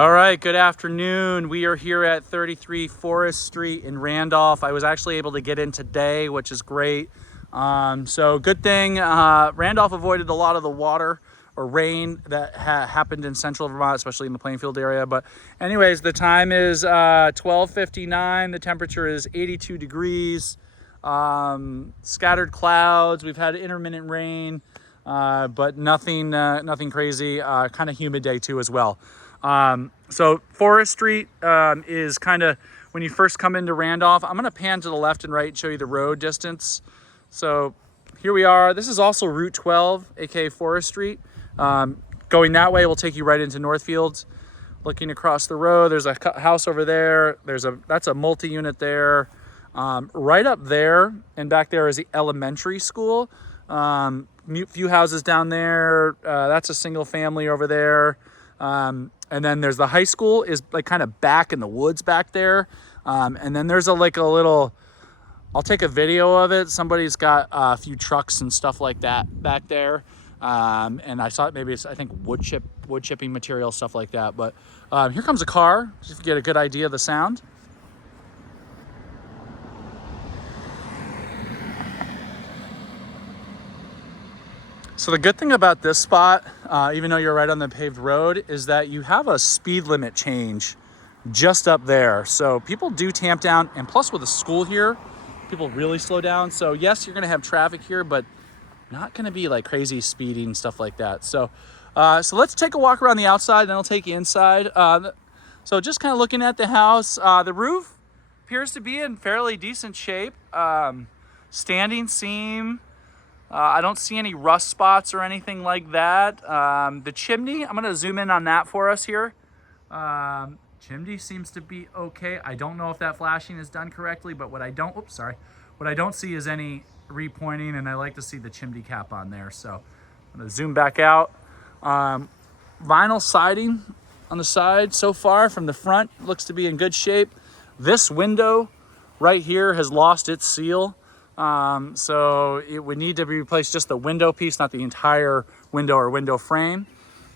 All right, good afternoon. We are here at 33 Forest Street in Randolph. I was actually able to get in today, which is great. So good thing Randolph avoided a lot of the water or rain that happened in central Vermont, especially in the Plainfield area. But anyways, the time is 12:59. The temperature is 82 degrees. Scattered clouds. We've had intermittent rain, but nothing crazy. Kind of humid day too as well. So Forest Street is kind of when you first come into Randolph. I'm going to pan to the left and right and show you the road distance. So here we are. This is also Route 12, aka Forest Street. Going that way will take you right into Northfields. Looking across the road, there's a house over there. That's a multi-unit there. Right up there and back there is the elementary school. Few houses down there. That's a single family over there. And then there's the high school is like kind of back in the woods back there. And then there's a little, I'll take a video of it. Somebody's got a few trucks and stuff like that back there. And I saw it, maybe it's, I think wood chipping material, stuff like that. But here comes a car, just to get a good idea of the sound. So the good thing about this spot, even though you're right on the paved road, is that you have a speed limit change just up there. So people do tamp down, and plus with a school here, people really slow down. So yes, you're gonna have traffic here, but not gonna be like crazy speeding, stuff like that. So let's take a walk around the outside, then I'll take you inside. So just kind of looking at the house, the roof appears to be in fairly decent shape. Standing seam. I don't see any rust spots or anything like that. The chimney, I'm gonna zoom in on that for us here. Chimney seems to be okay. I don't know if that flashing is done correctly, but what I don't see is any repointing, and I like to see the chimney cap on there. So I'm gonna zoom back out. Vinyl siding on the side so far from the front looks to be in good shape. This window right here has lost its seal. So it would need to be replaced, just the window piece, not the entire window or window frame,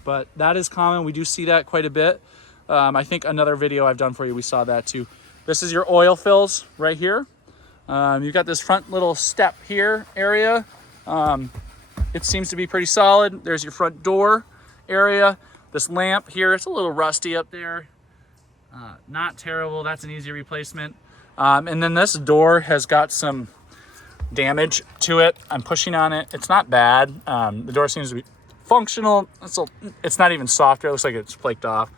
but that is common. We do see that quite a bit. I think another video I've done for you, we saw that too. This is your oil fills right here. You've got this front little step here area. It seems to be pretty solid. There's your front door area. This lamp here, it's a little rusty up there. Not terrible. That's an easy replacement. And then this door has got some damage to it. I'm pushing on it. It's not bad. The door seems to be functional. It's not even softer. It looks like it's flaked off.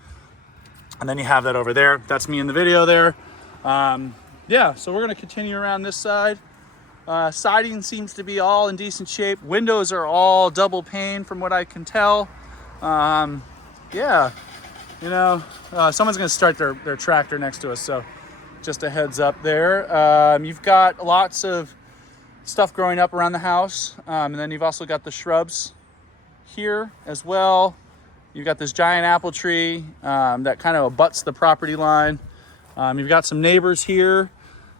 And then you have that over there. That's me in the video there. Yeah, so we're going to continue around this side. Siding seems to be all in decent shape. Windows are all double pane from what I can tell. Yeah, you know, someone's going to start their tractor next to us. So just a heads up there. You've got lots of stuff growing up around the house, and then you've also got the shrubs here as well. You've got this giant apple tree that kind of abuts the property line. You've got some neighbors here.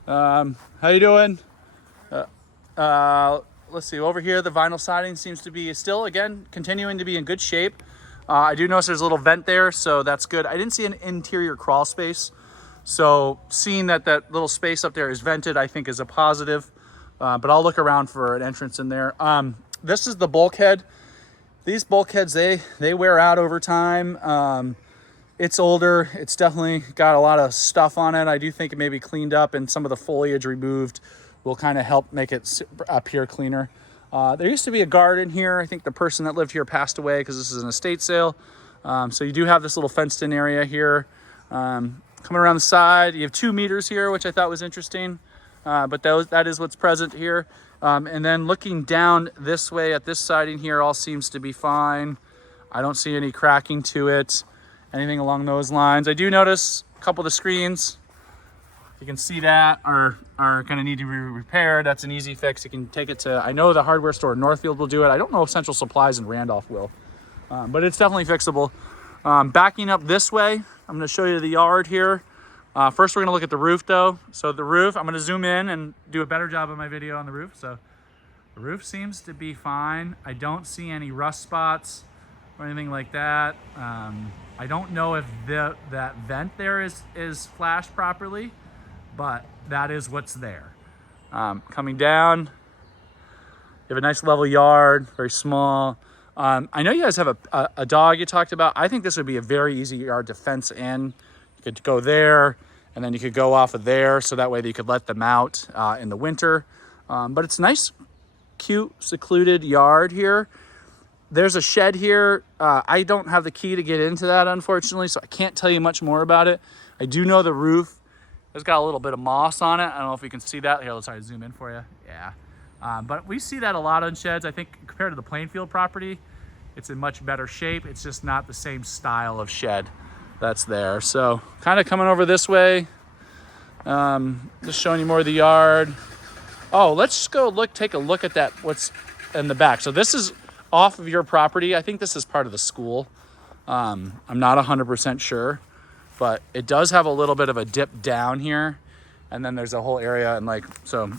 How you doing? Let's see, over here the vinyl siding seems to be still, again, continuing to be in good shape. I do notice there's a little vent there, so that's good. I didn't see an interior crawl space, so seeing that little space up there is vented, I think is a positive. But I'll look around for an entrance in there. This is the bulkhead. These bulkheads, they wear out over time. It's older. It's definitely got a lot of stuff on it. I do think it may be cleaned up, and some of the foliage removed will kind of help make it appear cleaner. There used to be a garden here. I think the person that lived here passed away because this is an estate sale. So you do have this little fenced in area here. Coming around the side, you have 2 meters here, which I thought was interesting. But that is what's present here. And then looking down this way at this siding here, all seems to be fine. I don't see any cracking to it, anything along those lines. I do notice a couple of the screens, if you can see that, are going to need to be repaired. That's an easy fix. You can take it to, I know the hardware store in Northfield will do it. I don't know if Central Supplies in Randolph will, but it's definitely fixable. Backing up this way, I'm going to show you the yard here. First, we're going to look at the roof, though. So the roof, I'm going to zoom in and do a better job of my video on the roof. So the roof seems to be fine. I don't see any rust spots or anything like that. I don't know if that vent there is flashed properly, but that is what's there. Coming down, you have a nice level yard, very small. I know you guys have a dog you talked about. I think this would be a very easy yard to fence in. You could go there, and then you could go off of there, so that way you could let them out in the winter. But it's a nice, cute, secluded yard here. There's a shed here. I don't have the key to get into that, unfortunately, so I can't tell you much more about it. I do know the roof has got a little bit of moss on it. I don't know if you can see that. Here, let's try to zoom in for you. Yeah. But we see that a lot on sheds. I think compared to the Plainfield property, it's in much better shape. It's just not the same style of shed that's there. So kind of coming over this way, just showing you more of the yard. Oh, let's just go take a look at that, what's in the back. So this is off of your property. I think this is part of the school. I'm not 100% sure, but it does have a little bit of a dip down here. And then there's a whole area, and like, so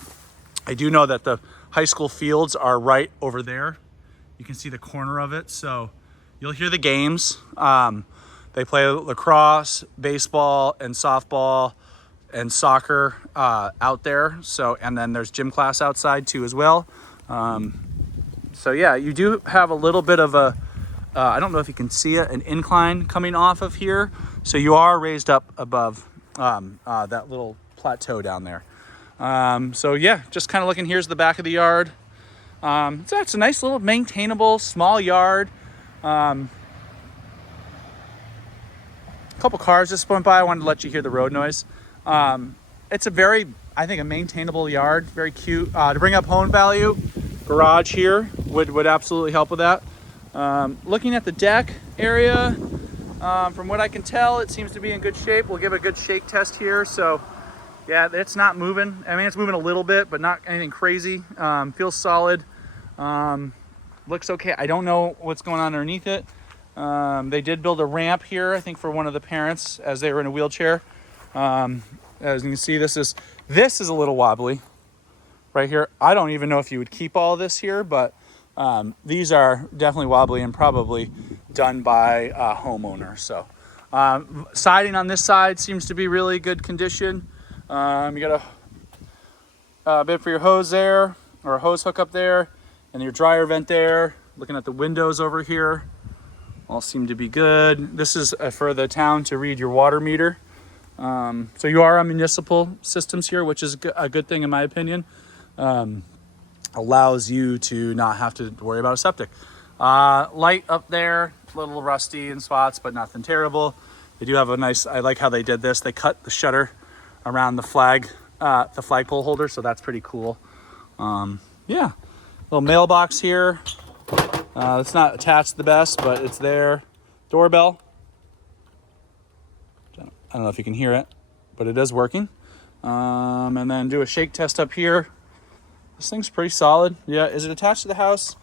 I do know that the high school fields are right over there. You can see the corner of it. So you'll hear the games. They play lacrosse, baseball, and softball and soccer out there. So, and then there's gym class outside too as well. So yeah, you do have a little bit of a, I don't know if you can see it, an incline coming off of here. So you are raised up above that little plateau down there. So yeah, just kind of looking, here's the back of the yard. So it's a nice little maintainable small yard. A couple cars just went by. I wanted to let you hear the road noise. It's a very, I think, a maintainable yard, very cute. To bring up home value, garage here would absolutely help with that. Looking at the deck area, from what I can tell, it seems to be in good shape. We'll give a good shake test here. So yeah, it's not moving. I mean, it's moving a little bit, but not anything crazy. Feels solid. Looks okay. I don't know what's going on underneath it. They did build a ramp here, I think, for one of the parents as they were in a wheelchair. As you can see, this is a little wobbly right here. I don't even know if you would keep all this here, but these are definitely wobbly and probably done by a homeowner. So siding on this side seems to be really good condition. You got a bit for your hose there, or a hose hook up there, and your dryer vent there. Looking at the windows over here, all seem to be good. This is for the town to read your water meter. So you are on municipal systems here, which is a good thing in my opinion. Allows you to not have to worry about a septic. Light up there, a little rusty in spots, but nothing terrible. They do have a nice, I like how they did this. They cut the shutter around the flagpole holder, so that's pretty cool. Yeah, little mailbox here. It's not attached the best, but it's there. Doorbell. I don't know if you can hear it, but it is working. And then do a shake test up here. This thing's pretty solid. Yeah, is it attached to the house?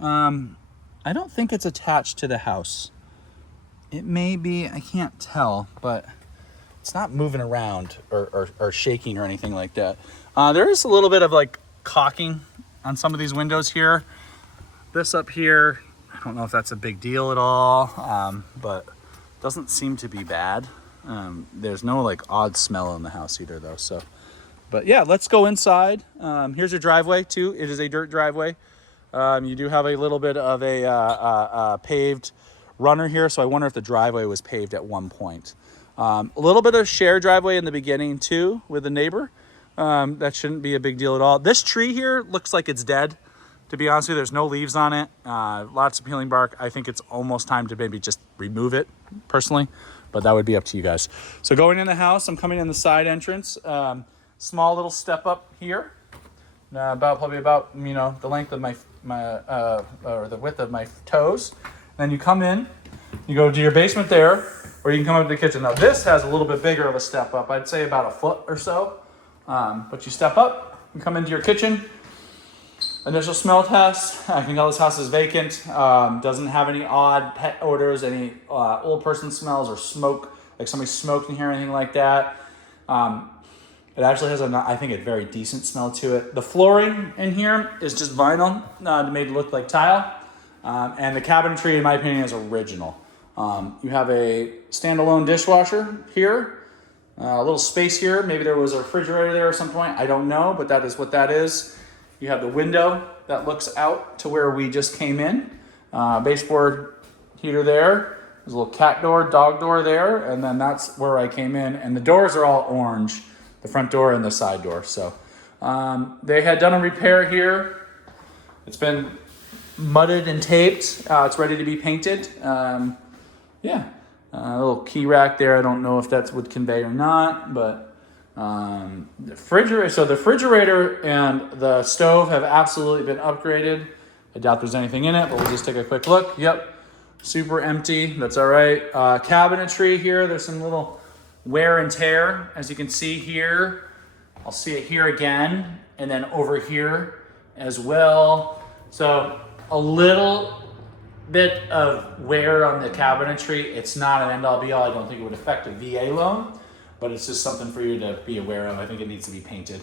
I don't think it's attached to the house. It may be, I can't tell, but it's not moving around or shaking or anything like that. There is a little bit of like caulking on some of these windows here. This up here, I don't know if that's a big deal at all, but doesn't seem to be bad. There's no like odd smell in the house either though. So, but yeah, let's go inside. Here's your driveway too. It is a dirt driveway. You do have a little bit of a paved runner here. So I wonder if the driveway was paved at one point. A little bit of shared driveway in the beginning too with the neighbor. That shouldn't be a big deal at all. This tree here looks like it's dead. To be honest with you, there's no leaves on it. Lots of peeling bark. I think it's almost time to maybe just remove it personally, but that would be up to you guys. So going in the house, I'm coming in the side entrance. Small little step up here, probably about the length of my or the width of my toes. Then you come in, you go to your basement there, or you can come up to the kitchen. Now this has a little bit bigger of a step up. I'd say about a foot or so. But you step up, you come into your kitchen. Initial smell test. I can tell this house is vacant. Doesn't have any odd pet odors, any old person smells or smoke, like somebody smoked in here, anything like that. It actually has I think a very decent smell to it. The flooring in here is just vinyl, made to look like tile. And the cabinetry, in my opinion, is original. You have a standalone dishwasher here, a little space here. Maybe there was a refrigerator there at some point. I don't know, but that is what that is. You have the window that looks out to where we just came in. Baseboard heater there. There's a little cat door, dog door there, and then that's where I came in. And the doors are all orange, the front door and the side door. So they had done a repair here. It's been mudded and taped. It's ready to be painted. Yeah, a little key rack there. I don't know if that's would convey or not, but the refrigerator. So the refrigerator and the stove have absolutely been upgraded. I doubt there's anything in it, but we'll just take a quick look. Yep, super empty. That's all right. Cabinetry here. There's some little wear and tear, as you can see here. I'll see it here again, and then over here as well. So a little bit of wear on the cabinetry. It's not an end-all be-all. I don't think it would affect a VA loan, but it's just something for you to be aware of. I think it needs to be painted.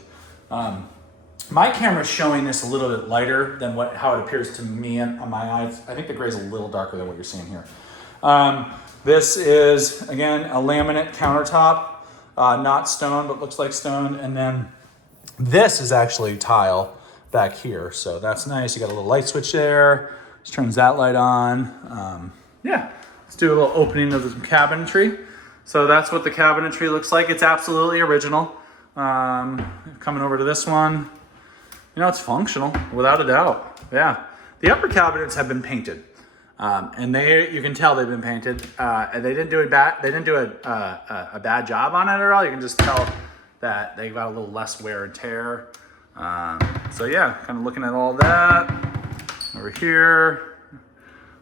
My camera's showing this a little bit lighter than how it appears to me on my eyes. I think the gray's a little darker than what you're seeing here. This is, again, a laminate countertop, not stone, but looks like stone. And then this is actually tile back here. So that's nice. You got a little light switch there. Just turns that light on. Yeah, let's do a little opening of the cabinetry. So that's what the cabinetry looks like. It's absolutely original. Coming over to this one, you know, it's functional without a doubt. Yeah, the upper cabinets have been painted, and you can tell they've been painted. And they didn't do a bad job on it at all. You can just tell that they got a little less wear and tear. So yeah, kind of looking at all that. Over here,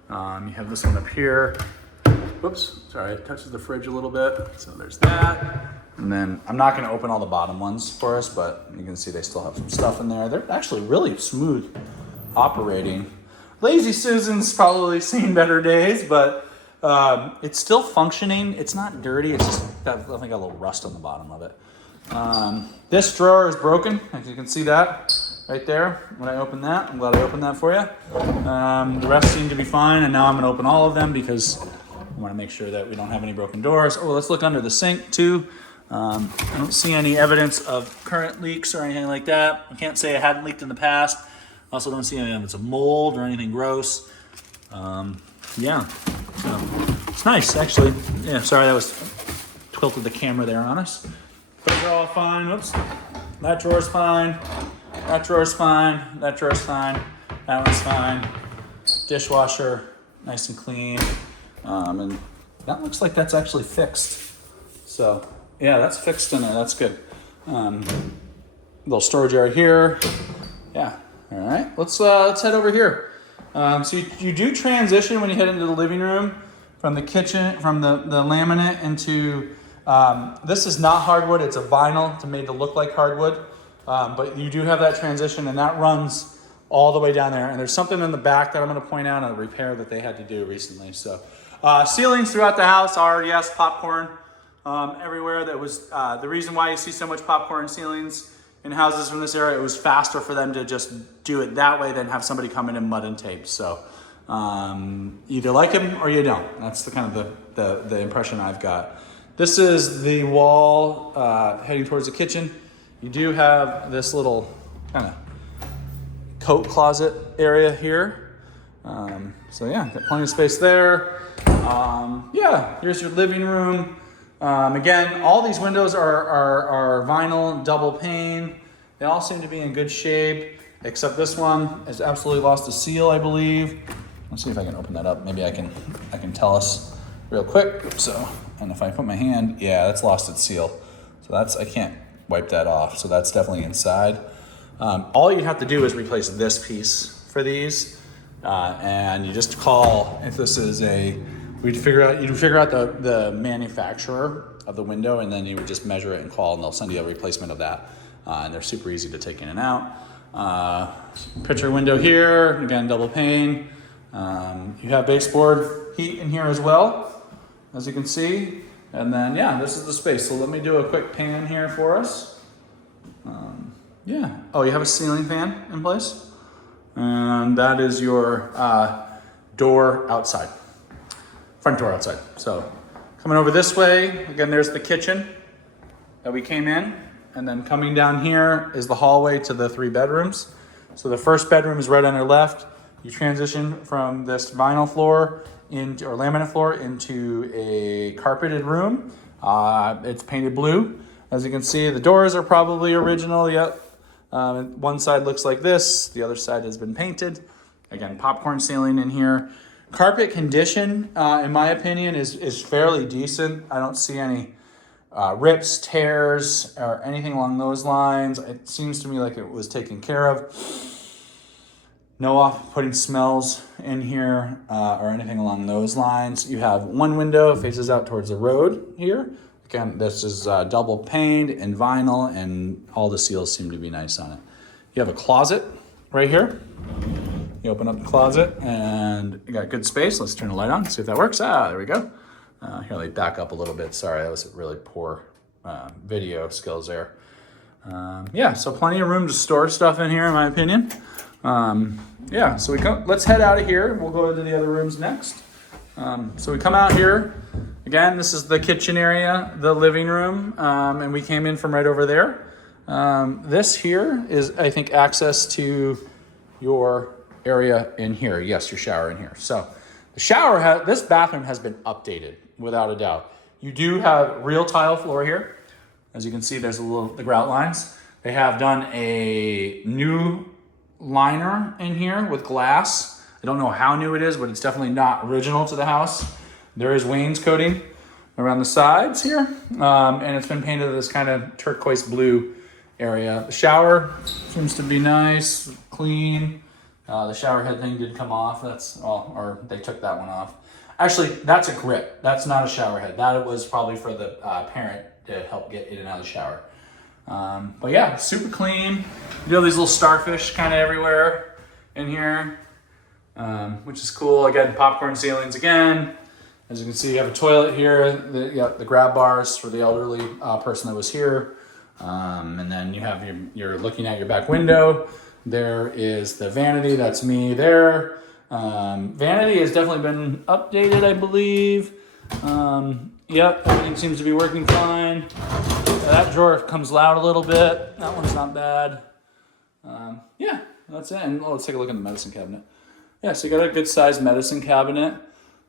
you have this one up here. Whoops, sorry, it touches the fridge a little bit. So there's that. And then I'm not gonna open all the bottom ones for us, but you can see they still have some stuff in there. They're actually really smooth operating. Lazy Susan's probably seen better days, but it's still functioning. It's not dirty, it's just, I think got a little rust on the bottom of it. This drawer is broken, as you can see that. Right there, when I opened that, I'm glad I opened that for you. The rest seem to be fine, and now I'm gonna open all of them because I wanna make sure that we don't have any broken doors. Oh, let's look under the sink too. I don't see any evidence of current leaks or anything like that. I can't say it hadn't leaked in the past. I also don't see any evidence of mold or anything gross. Yeah, so it's nice actually. Yeah, sorry that was tilted the camera there on us. Those are all fine, whoops. That drawer's fine. That drawer's fine, that drawer's fine, that one's fine. Dishwasher, nice and clean. And that looks like that's actually fixed. So yeah, that's fixed in there, that's good. Little storage area here. Yeah, all right, let's head over here. So you do transition when you head into the living room from the kitchen, from the laminate into, this is not hardwood, it's a vinyl to made to look like hardwood. But you do have that transition, and that runs all the way down there. And there's something in the back that I'm going to point out on a repair that they had to do recently. So ceilings throughout the house are, yes, popcorn everywhere. That was the reason why you see so much popcorn ceilings in houses from this area. It was faster for them to just do it that way than have somebody come in and mud and tape. So either like them or you don't. That's the kind of the impression I've got. This is the wall heading towards the kitchen. You do have this little kind of coat closet area here. So yeah, got plenty of space there. Yeah, here's your living room. Again, all these windows are vinyl, double pane. They all seem to be in good shape, except this one has absolutely lost a seal, I believe. Let's see if I can open that up. Maybe I can tell us real quick. So, and if I put my hand, yeah, that's lost its seal. So I can't wipe that off. So that's definitely inside. All you have to do is replace this piece for these. And you just call, if this is you'd figure out the manufacturer of the window, and then you would just measure it and call, and they'll send you a replacement of that. And they're super easy to take in and out. Picture window here, again, double pane. You have baseboard heat in here as well, as you can see. And then, yeah, this is the space. So let me do a quick pan here for us. Yeah. Oh, you have a ceiling fan in place? And that is your door outside. front door outside. So coming over this way, again, there's the kitchen that we came in. And then coming down here is the hallway to the 3 bedrooms. So the first bedroom is right on your left. You transition from this vinyl floor into, or laminate floor, into a carpeted room. It's painted blue. As you can see, the doors are probably original. Yep. One side looks like this. The other side has been painted. Again, popcorn ceiling in here. Carpet condition, in my opinion, is fairly decent. I don't see any rips, tears, or anything along those lines. It seems to me like it was taken care of. No off-putting smells in here or anything along those lines. You have one window faces out towards the road here. Again, this is double paned and vinyl, and all the seals seem to be nice on it. You have a closet right here. You open up the closet and you got good space. Let's turn the light on, see if that works. There we go. Here, let me back up a little bit. Sorry, that was really poor video skills there. Yeah, so plenty of room to store stuff in here, in my opinion. Yeah, so let's head out of here. We'll go into the other rooms next. So we come out here. Again, this is the kitchen area, the living room, and we came in from right over there. This here is, I think, access to your area in here. Yes, your shower in here. So the shower, this bathroom has been updated without a doubt. You do have real tile floor here. As you can see, there's the grout lines. They have done a new liner in here with glass. I don't know how new it is, but it's definitely not original to the house. There is wainscoting around the sides here, and it's been painted this kind of turquoise blue area. The shower seems to be nice, clean. The shower head thing did come off. Or they took that one off. Actually, that's a grip. That's not a shower head. That was probably for the parent to help get in and out of the shower. But yeah, super clean. You have these little starfish kind of everywhere in here, which is cool. Again, popcorn ceilings again. As you can see, you have a toilet here. The grab bars for the elderly person that was here. And then you have you're looking at your back window. There is the vanity. That's me there. Vanity has definitely been updated, I believe. Yep, everything seems to be working fine. That drawer comes loud a little bit. That one's not bad. Yeah, that's it. And let's take a look at the medicine cabinet. Yeah, so you got a good sized medicine cabinet.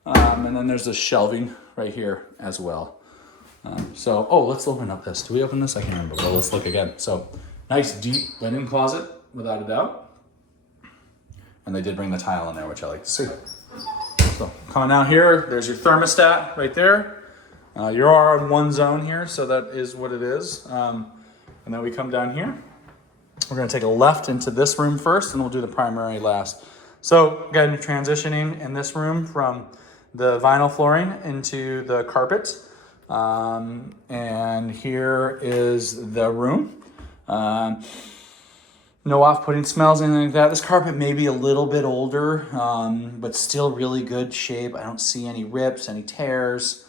And then there's the shelving right here as well. Let's open up this. Do we open this? I can't remember. Well, let's look again. So nice deep linen closet, without a doubt. And they did bring the tile in there, which I like to see. So coming out here, there's your thermostat right there. You are in one zone here, so that is what it is. And then we come down here. We're gonna take a left into this room first, and we'll do the primary last. So again, transitioning in this room from the vinyl flooring into the carpet. And here is the room. No off-putting smells, anything like that. This carpet may be a little bit older, but still really good shape. I don't see any rips, any tears,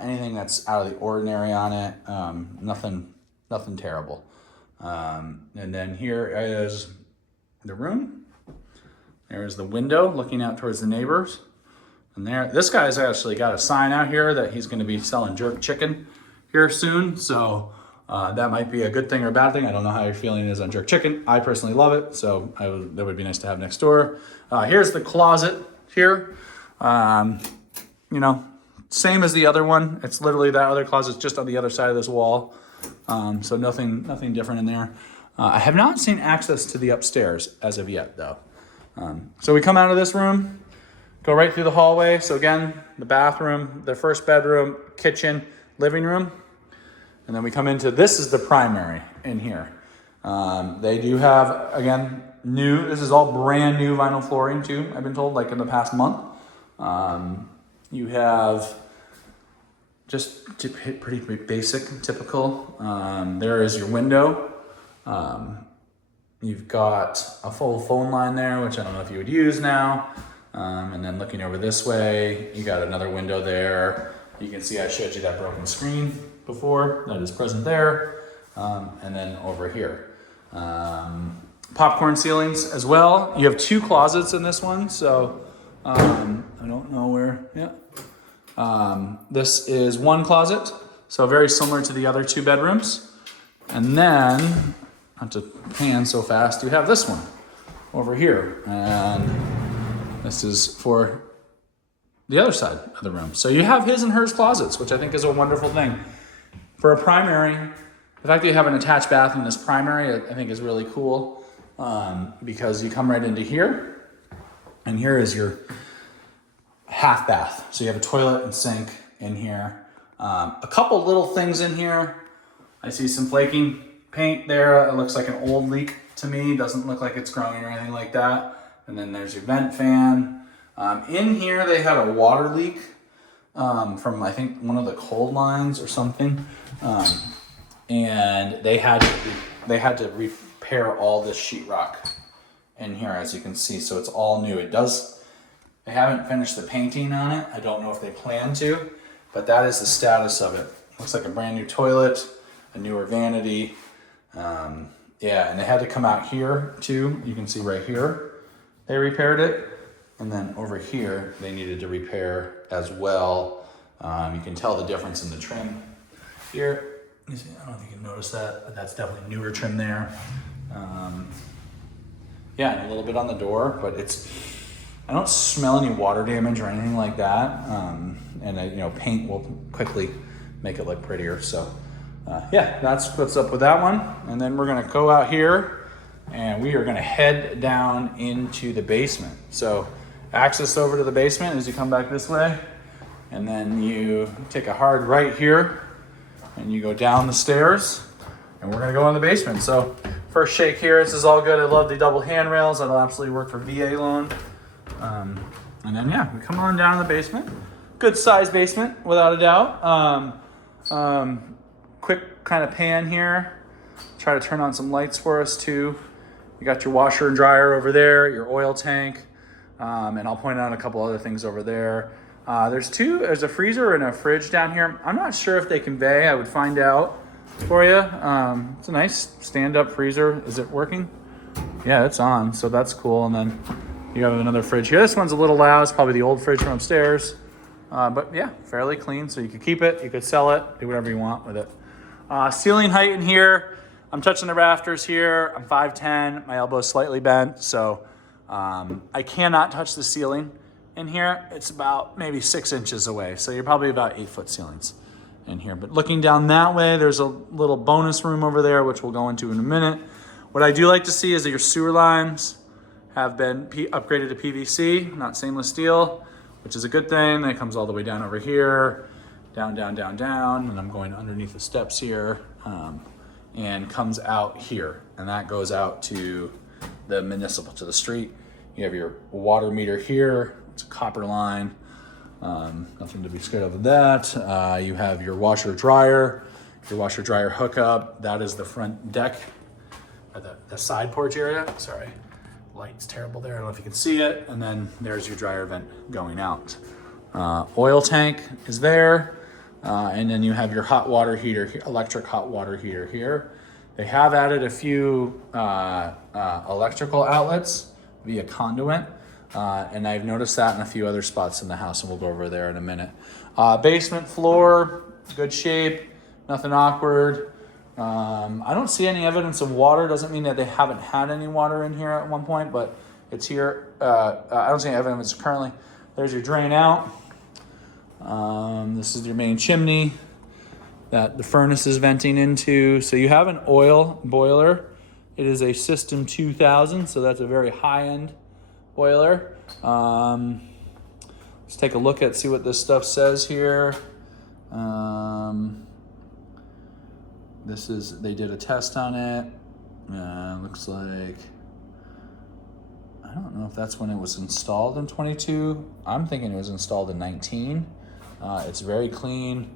anything that's out of the ordinary on it. Nothing terrible. And then here is the room. There's the window looking out towards the neighbors. And this guy's actually got a sign out here that he's going to be selling jerk chicken here soon. So that might be a good thing or a bad thing. I don't know how your feeling is on jerk chicken. I personally love it, so that would be nice to have next door. Here's the closet here. Same as the other one. It's literally that other closet's just on the other side of this wall. So nothing different in there. I have not seen access to the upstairs as of yet, though. So we come out of this room, go right through the hallway. So again, the bathroom, the first bedroom, kitchen, living room. And then we come into, this is the primary in here. They do have, again, this is all brand new vinyl flooring too, I've been told, like in the past month. You have just pretty basic, typical. There is your window. You've got a full phone line there, which I don't know if you would use now. And then looking over this way, you got another window there. You can see I showed you that broken screen before, that is present there. And then over here. Popcorn ceilings as well. You have two closets in this one, so I don't know where, yeah. This is one closet, so very similar to the other 2 bedrooms. And then, not to pan so fast, you have this one over here. And this is for the other side of the room. So you have his and hers closets, which I think is a wonderful thing. For a primary, the fact that you have an attached bath in this primary, I think is really cool, because you come right into here, and here is your half bath. So you have a toilet and sink in here. A couple little things in here. I see some flaking paint there. It looks like an old leak to me. Doesn't look like it's growing or anything like that. And then there's your vent fan. In here they had a water leak from, I think, one of the cold lines or something. And they had to repair all this sheetrock in here, as you can see. So it's all new. They haven't finished the painting on it. I don't know if they plan to, but that is the status of it. Looks like a brand new toilet, a newer vanity. Yeah, and they had to come out here too. You can see right here, they repaired it. And then over here, they needed to repair as well. You can tell the difference in the trim here. I don't know if you can notice that, but that's definitely newer trim there. Yeah, and a little bit on the door, but I don't smell any water damage or anything like that. And paint will quickly make it look prettier. So yeah, that's what's up with that one. And then we're gonna go out here and we are gonna head down into the basement. So access over to the basement as you come back this way. And then you take a hard right here and you go down the stairs and we're gonna go in the basement. So first shake here, this is all good. I love the double handrails. That'll absolutely work for VA loan. And then yeah, we come on down to the basement. Good size basement, without a doubt. Quick kind of pan here. Try to turn on some lights for us too. You got your washer and dryer over there, your oil tank, and I'll point out a couple other things over there. There's a freezer and a fridge down here. I'm not sure if they convey. I would find out for you. It's a nice stand-up freezer. Is it working? Yeah, it's on, so that's cool. And then you have another fridge here. This one's a little loud. It's probably the old fridge from upstairs. But yeah, fairly clean. So you could keep it, you could sell it, do whatever you want with it. Ceiling height in here. I'm touching the rafters here. I'm 5'10". My elbow's slightly bent. So I cannot touch the ceiling in here. It's about maybe 6 inches away. So you're probably about 8-foot ceilings in here. But looking down that way, there's a little bonus room over there, which we'll go into in a minute. What I do like to see is that your sewer lines have been upgraded to PVC, not stainless steel, which is a good thing. That comes all the way down over here, down, down, down, down, and I'm going underneath the steps here, and comes out here, and that goes out to the municipal, to the street. You have your water meter here. It's a copper line. Nothing to be scared of with that. You have your washer dryer hookup. That is the front deck, or the side porch area. Sorry. Light's terrible there. I don't know if you can see it. And then there's your dryer vent going out. Oil tank is there. And then you have your hot water heater, electric hot water heater here. They have added a few electrical outlets via conduit. And I've noticed that in a few other spots in the house, and we'll go over there in a minute. Basement floor, good shape, nothing awkward. I don't see any evidence of water. Doesn't mean that they haven't had any water in here at one point, but it's here. I don't see any evidence currently. There's your drain out. This is your main chimney that the furnace is venting into. So you have an oil boiler. It is a System 2000, so that's a very high-end boiler. Let's take a look at, see what this stuff says here. They did a test on it. Looks like, I don't know if that's when it was installed in 22. I'm thinking it was installed in 19. It's very clean.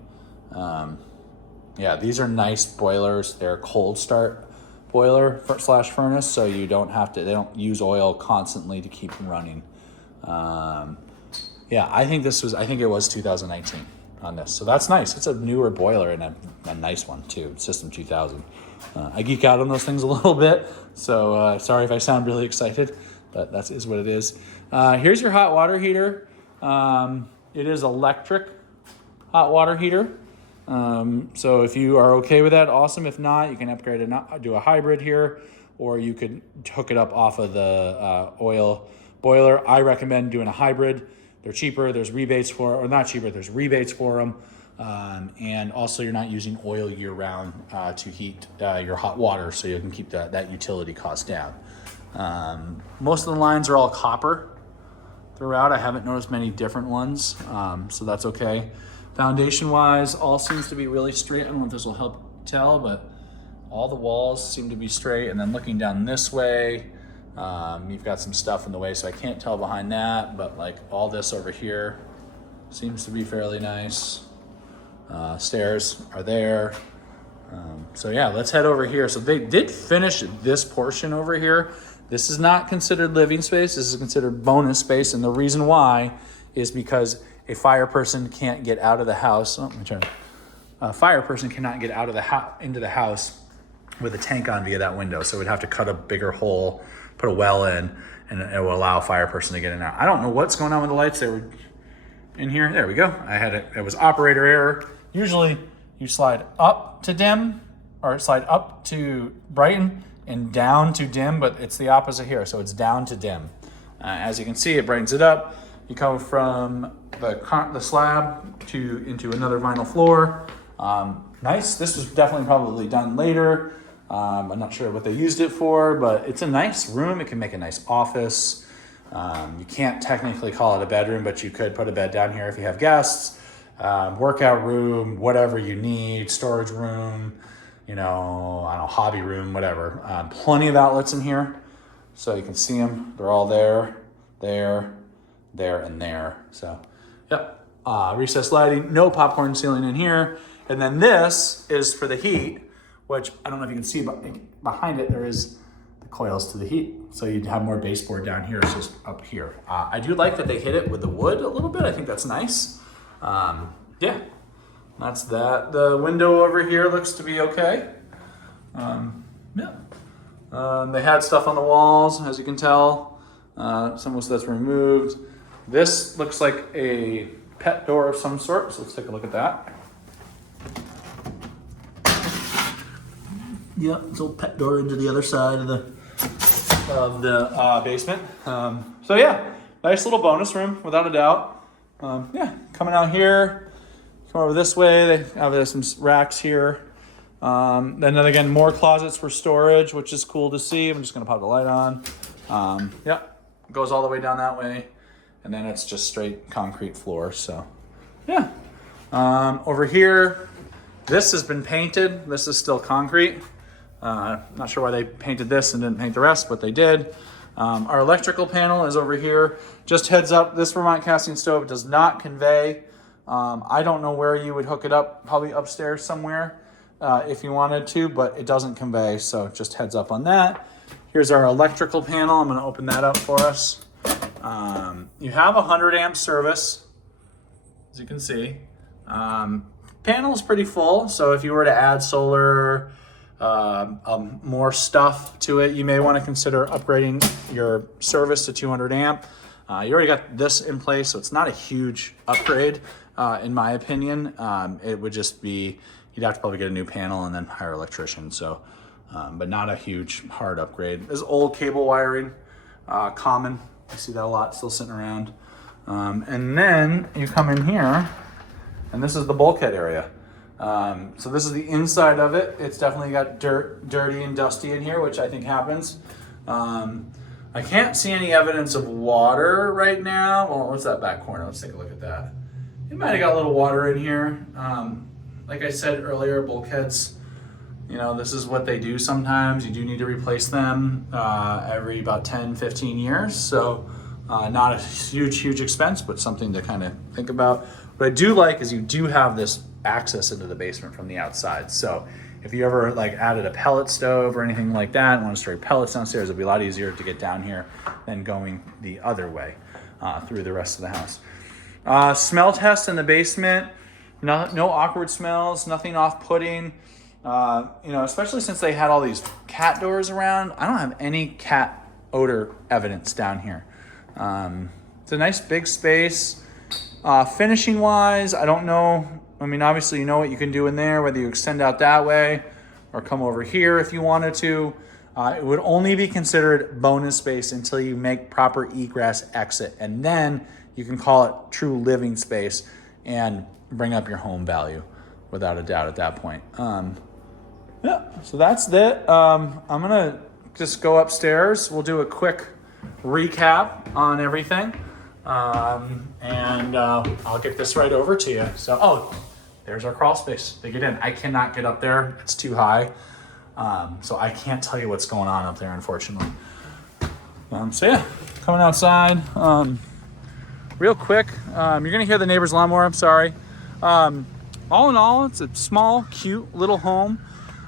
Yeah, these are nice boilers. They're cold start boiler slash furnace, so you don't have to, they don't use oil constantly to keep them running. Yeah, I think it was 2019 on this. So that's nice. It's a newer boiler and a nice one too, System 2000. I geek out on those things a little bit, so sorry if I sound really excited, but that is what it is. Here's your hot water heater. It is electric hot water heater. So if you are okay with that, awesome. If not, you can upgrade and do a hybrid here, or you could hook it up off of the oil boiler. I recommend doing a hybrid. They're cheaper. There's rebates for, or not cheaper, there's rebates for them. And also you're not using oil year round to heat your hot water, so you can keep that utility cost down. Most of the lines are all copper throughout. I haven't noticed many different ones, so that's okay. Foundation wise, all seems to be really straight. I don't know if this will help tell, but all the walls seem to be straight. And then looking down this way, you've got some stuff in the way, so I can't tell behind that, but like all this over here seems to be fairly nice. Stairs are there. So yeah, let's head over here. So they did finish this portion over here. This is not considered living space. This is considered bonus space. And the reason why is because a fire person can't get out of the house. Oh, let me try. A fire person cannot get out of the into the house with a tank on via that window. So we'd have to cut a bigger hole, put a well in, and it will allow a fire person to get in and out. I don't know what's going on with the lights. They were in here. There we go. I had it. It was operator error. Usually you slide up to dim, or slide up to brighten and down to dim, but it's the opposite here. So it's down to dim. As you can see, it brightens it up. You come from the slab into another vinyl floor. Nice. This was definitely probably done later. I'm not sure what they used it for, but it's a nice room. It can make a nice office. You can't technically call it a bedroom, but you could put a bed down here if you have guests. Workout room, whatever you need, storage room, I don't know, hobby room, whatever. Plenty of outlets in here, so you can see them. They're all there, and there. So, yep. Recessed lighting, no popcorn ceiling in here. And then this is for the heat, which I don't know if you can see, but behind it there is the coils to the heat. So you'd have more baseboard down here, it's just up here. I do like that they hit it with the wood a little bit. I think that's nice. Yeah, that's that. The window over here looks to be okay. Yeah. They had stuff on the walls, as you can tell. Some of that's removed. This looks like a pet door of some sort, so let's take a look at that. Yeah, it's a little pet door into the other side of the basement. So yeah, nice little bonus room, without a doubt. Yeah, coming out here, come over this way, they have some racks here. Then again, more closets for storage, which is cool to see. I'm just gonna pop the light on. Yeah, goes all the way down that way. And then it's just straight concrete floor, so yeah. Over here, this has been painted. This is still concrete. Not sure why they painted this and didn't paint the rest, but they did. Our electrical panel is over here. Just heads up, this Vermont casting stove does not convey. I don't know where you would hook it up, probably upstairs somewhere if you wanted to, but it doesn't convey, so just heads up on that. Here's our electrical panel. I'm gonna open that up for us. You have a 100 amp service, as you can see. Panel is pretty full, so if you were to add solar, more stuff to it, you may want to consider upgrading your service to 200 amp. You already got this in place, so it's not a huge upgrade, in my opinion. It would just be, you'd have to probably get a new panel and then hire an electrician, so, but not a huge hard upgrade. There's old cable wiring, common. I see that a lot, still sitting around. And then you come in here, and this is the bulkhead area. So this is the inside of it. It's definitely got dirty and dusty in here, which I think happens. I can't see any evidence of water right now. Well, what's that back corner? Let's take a look at that. It might have got a little water in here. Like I said earlier, bulkheads, this is what they do sometimes. You do need to replace them every about 10, 15 years. So not a huge expense, but something to kind of think about. What I do like is you do have this access into the basement from the outside. So if you ever added a pellet stove or anything like that and want to store pellets downstairs, it'll be a lot easier to get down here than going the other way through the rest of the house. Smell test in the basement. No awkward smells, nothing off-putting. Especially since they had all these cat doors around, I don't have any cat odor evidence down here. It's a nice big space. Finishing wise, I don't know I mean, obviously you know what you can do in there, whether you extend out that way or come over here if you wanted to. It would only be considered bonus space until you make proper egress exit. And then you can call it true living space and bring up your home value without a doubt at that point. Yeah, so that's it. I'm gonna just go upstairs. We'll do a quick recap on everything. And I'll get this right over to you. So, oh, there's our crawl space to get in. I cannot get up there. It's too high. So I can't tell you what's going on up there, unfortunately. So yeah, coming outside. Real quick, you're gonna hear the neighbor's lawnmower. I'm sorry. All in all, it's a small, cute little home.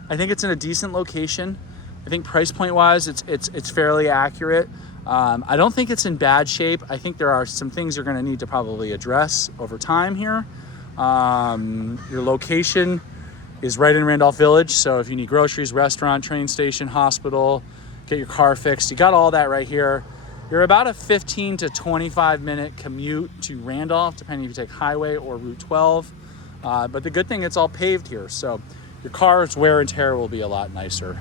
I think it's in a decent location. I think price point wise, it's fairly accurate. I don't think it's in bad shape. I think there are some things you're gonna need to probably address over time here. Your location is right in Randolph Village. So if you need groceries, restaurant, train station, hospital, get your car fixed, you got all that right here. You're about a 15 to 25 minute commute to Randolph, depending if you take highway or Route 12. But the good thing, it's all paved here. So your car's wear and tear will be a lot nicer.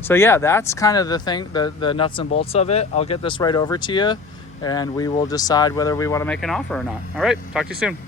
So yeah, that's kind of the thing, the nuts and bolts of it. I'll get this right over to you and we will decide whether we want to make an offer or not. All right, talk to you soon.